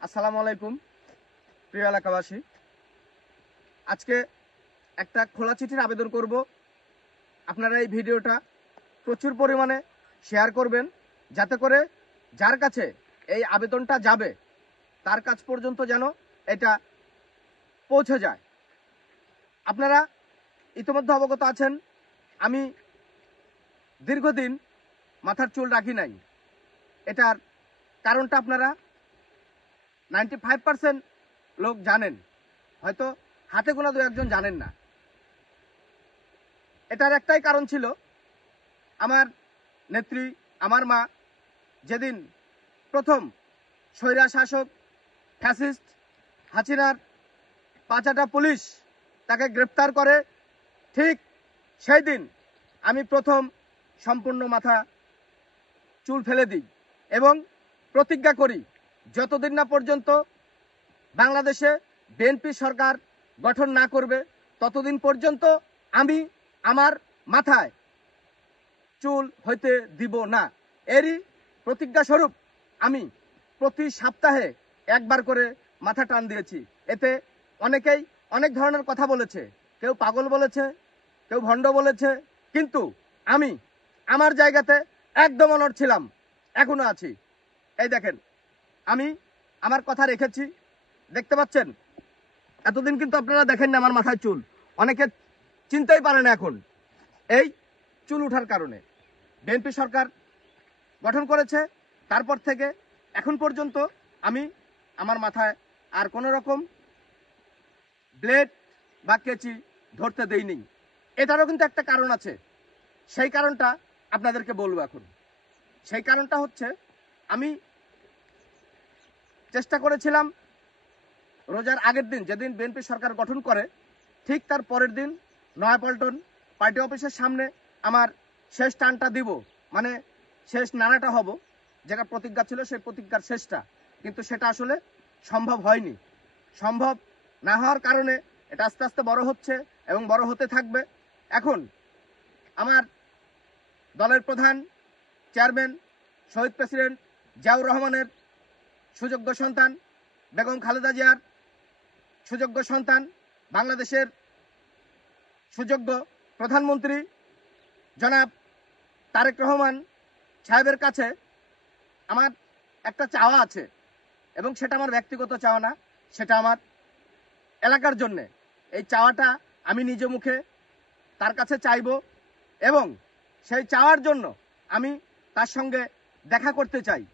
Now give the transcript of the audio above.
আসসালামু আলাইকুম প্রিয় এলাকাবাসী। আজকে একটা খোলা চিঠির আবেদন করব। আপনারা এই ভিডিওটা প্রচুর পরিমাণে শেয়ার করবেন, যাতে করে যার কাছে এই আবেদনটা যাবে তার কাছ পর্যন্ত যেন এটা পৌঁছে যায়। আপনারা ইতিমধ্যে অবগত আছেন, আমি দীর্ঘদিন মাথার চুল রাখি নাই। এটার কারণটা আপনারা 95% লোক জানেন, হয়তো হাতে গোনা দু একজন জানেন না। এটার একটাই কারণ ছিল, আমার নেত্রী, আমার মা যেদিন প্রথম স্বৈরা শাসক ফ্যাসিস্ট হাসিনার পাঁচাটা পুলিশ তাকে গ্রেপ্তার করে, ঠিক সেই দিন আমি প্রথম সম্পূর্ণ মাথা চুল ফেলে দিই এবং প্রতিজ্ঞা করি, যতদিন না পর্যন্ত বাংলাদেশে বিএনপি সরকার গঠন না করবে ততদিন পর্যন্ত আমি আমার মাথায় চুল হইতে দিব না। এরই প্রতিজ্ঞা স্বরূপ আমি প্রতি সপ্তাহে একবার করে মাথা টান দিয়েছি। এতে অনেকেই অনেক ধরনের কথা বলেছে, কেউ পাগল বলেছে, কেউ ভণ্ড বলেছে, কিন্তু আমি আমার জায়গাতে একদম অনড় ছিলাম, এখনো আছি। এই দেখেন, আমি আমার কথা রেখেছি, দেখতে পাচ্ছেন। এতদিন কিন্তু আপনারা দেখেন না আমার মাথায় চুল, অনেকে চিনতেই পারে না এখন, এই চুল উঠার কারণে। বিএনপি সরকার গঠন করেছে, তারপর থেকে এখন পর্যন্ত আমি আমার মাথায় আর কোনো রকম ব্লেড বা কেচি ধরতে দেইনি। এটারও কিন্তু একটা কারণ আছে, সেই কারণটা আপনাদেরকে বলবো এখন। সেই কারণটা হচ্ছে, আমি চেষ্টা করেছিলাম রোজার আগের দিন, যেদিন বিএনপি সরকার গঠন করে ঠিক তার পরের দিন নয়াপল্টন পার্টি অফিসের সামনে আমার শেষ টানটা দিব, মানে শেষ নাড়াটা হব, যেটা প্রতিজ্ঞা ছিল সেই প্রতিজ্ঞার শেষটা। কিন্তু সেটা আসলে সম্ভব হয়নি। সম্ভব না হওয়ার কারণে এটা আস্তে আস্তে বড় হচ্ছে এবং বড় হতে থাকবে। এখন আমার দলের প্রধান চেয়ারম্যান শহীদ প্রেসিডেন্ট জিয়াউর রহমানের সুযোগ্য সন্তান, বেগম খালেদা জিয়ার সুযোগ্য সন্তান, বাংলাদেশের সুযোগ্য প্রধানমন্ত্রী জনাব তারেক রহমান সাহেবের কাছে আমার একটা চাওয়া আছে, এবং সেটা আমার ব্যক্তিগত চাওয়া না, সেটা আমার এলাকার জন্যে। এই চাওয়াটা আমি নিজ মুখে তার কাছে চাইব, এবং সেই চাওয়ার জন্য আমি তার সঙ্গে দেখা করতে চাই।